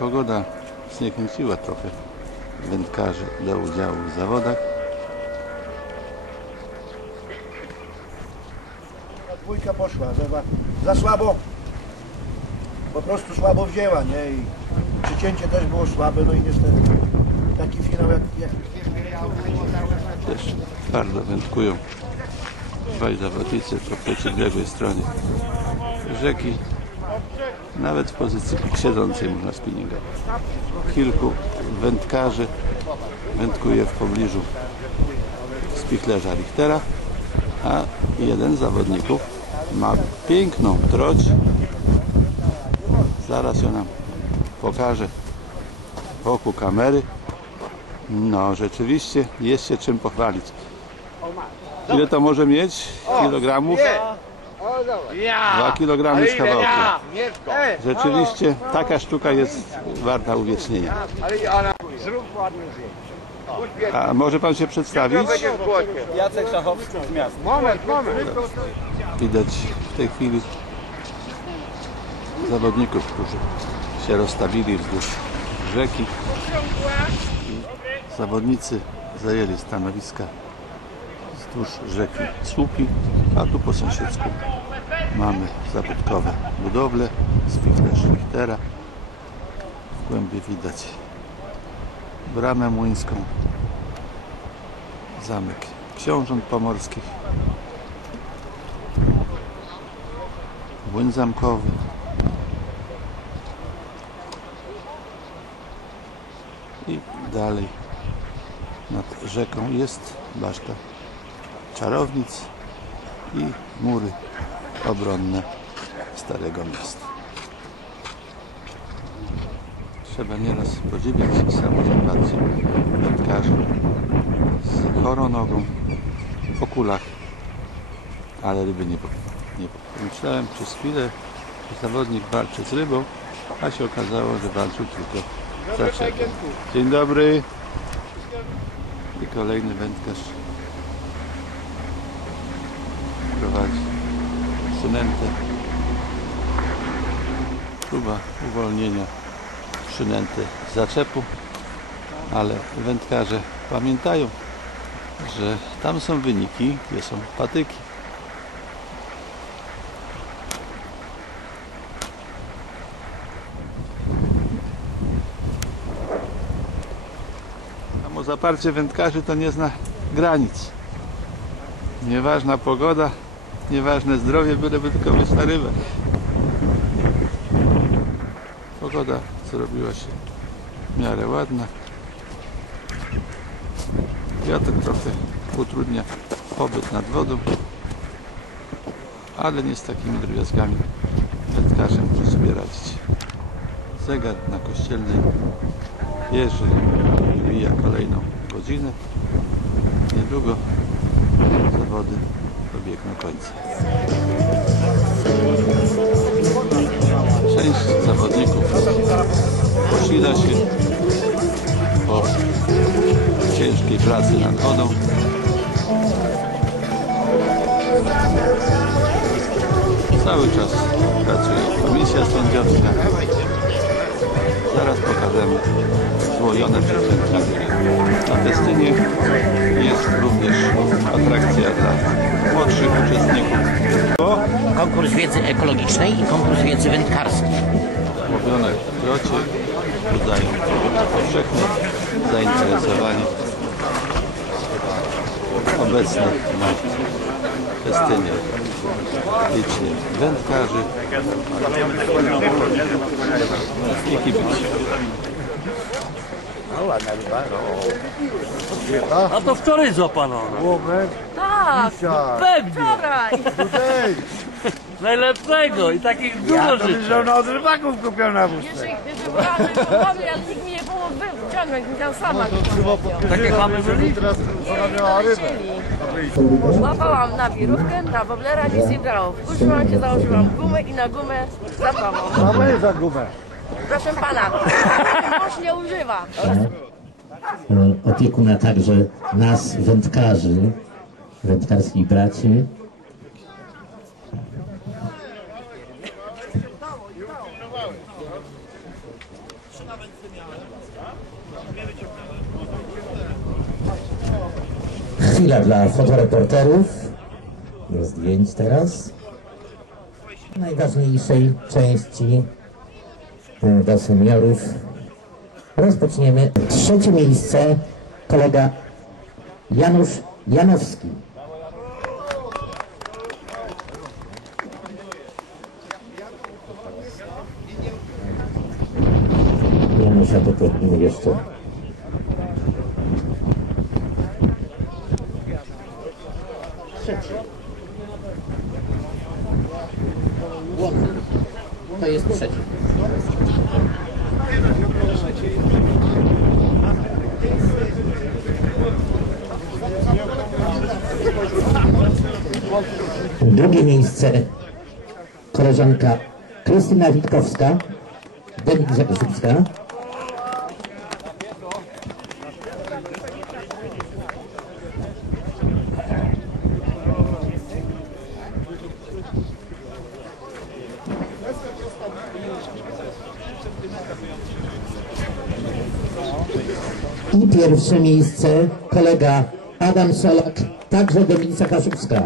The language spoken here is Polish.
Pogoda zniechęciła trochę wędkarzy do udziału w zawodach. Dwójka poszła, za, za słabo, po prostu słabo wzięła, nie? I przycięcie też było słabe, no i niestety taki finał jak, jak Też bardzo wędkują dwaj zawodnicy po przeciwległej stronie rzeki. Nawet w pozycji siedzącej można spinningować. Kilku wędkarzy wędkuje w pobliżu spichlerza Richtera, a jeden z zawodników ma piękną troć. Zaraz ją nam pokaże wokół kamery. No, rzeczywiście jest się czym pochwalić. Ile to może mieć? Kilogramów? Dwa kilogramy z kawałkiem. Rzeczywiście taka sztuka jest warta uwiecznienia. A może pan się przedstawić? Jacek Szachowski z miasta. Widać w tej chwili zawodników, którzy się rozstawili wzdłuż rzeki. Zawodnicy zajęli stanowiska wzdłuż rzeki Słupi, a tu po sąsiedzku mamy zabytkowe budowle, spichlerz Richtera. W głębi widać bramę młyńską, zamek książąt pomorskich. Młyn zamkowy. I dalej nad rzeką jest baszta czarownic i mury obronne Starego Miasta. Trzeba nieraz podziwiać samozaparcie wędkarzy z chorą nogą, w okulach, ale ryby nie, po- nie po- Myślałem przez chwilę, że zawodnik walczy z rybą, a się okazało, że walczył tylko z zaczepem. Dzień dobry. I kolejny wędkarz prowadzi przynętę. Próba uwolnienia przynęty zaczepu, ale wędkarze pamiętają, że tam są wyniki, gdzie są patyki. Samo zaparcie wędkarzy to nie zna granic. Nieważna pogoda, nieważne zdrowie, byleby tylko być na rybę. Pogoda zrobiła się w miarę ładna. Wiatr trochę utrudnia pobyt nad wodą, ale nie z takimi drobiazgami wędkarze musi sobie radzić. Zegar na kościelnej wieży wybija kolejną godzinę. Niedługo zawody dobiegną końca. Część zawodników posila się po ciężkiej pracy nad wodą. Cały czas pracuje komisja sędziowska. Zaraz pokażemy złojone przez wędkarzy. Na Testynie jest również atrakcja dla młodszych uczestników. Konkurs wiedzy ekologicznej i konkurs wiedzy wędkarskiej. Łowione krocie wzbudzają powszechne zainteresowanie obecnych na festynie licznie wędkarzy i kibici. A to wczoraj złapano. Tak, Pewnie. wczoraj. Najlepszego i takich dużo życzę. żona od rybaków kupiona w Jeszcze ich wybrałem, wybrałem, ale nikt mi nie pomógł wyciągnąć, musiałam sama Takie mamy byli? Teraz ona miała rybę. Łapałam na wirówkę, na woblera, nic nie brało. Wkurzyłam się, założyłam gumę i na gumę zapałam. A my za gumę. Proszę pana, nie używa. E, opiekuna także nas, wędkarzy, wędkarskich braci. Chwila dla fotoreporterów. Zdjęć teraz. Najważniejszej części dla seniorów. Rozpoczniemy. Trzecie miejsce kolega Janusz Janowski. Janusza poprosimy jeszcze. To jest trzeci. Drugie miejsce koleżanka Krystyna Witkowska, Denik Zakrzywska. I pierwsze miejsce kolega Adam Solak, także Dominica Kaszubska.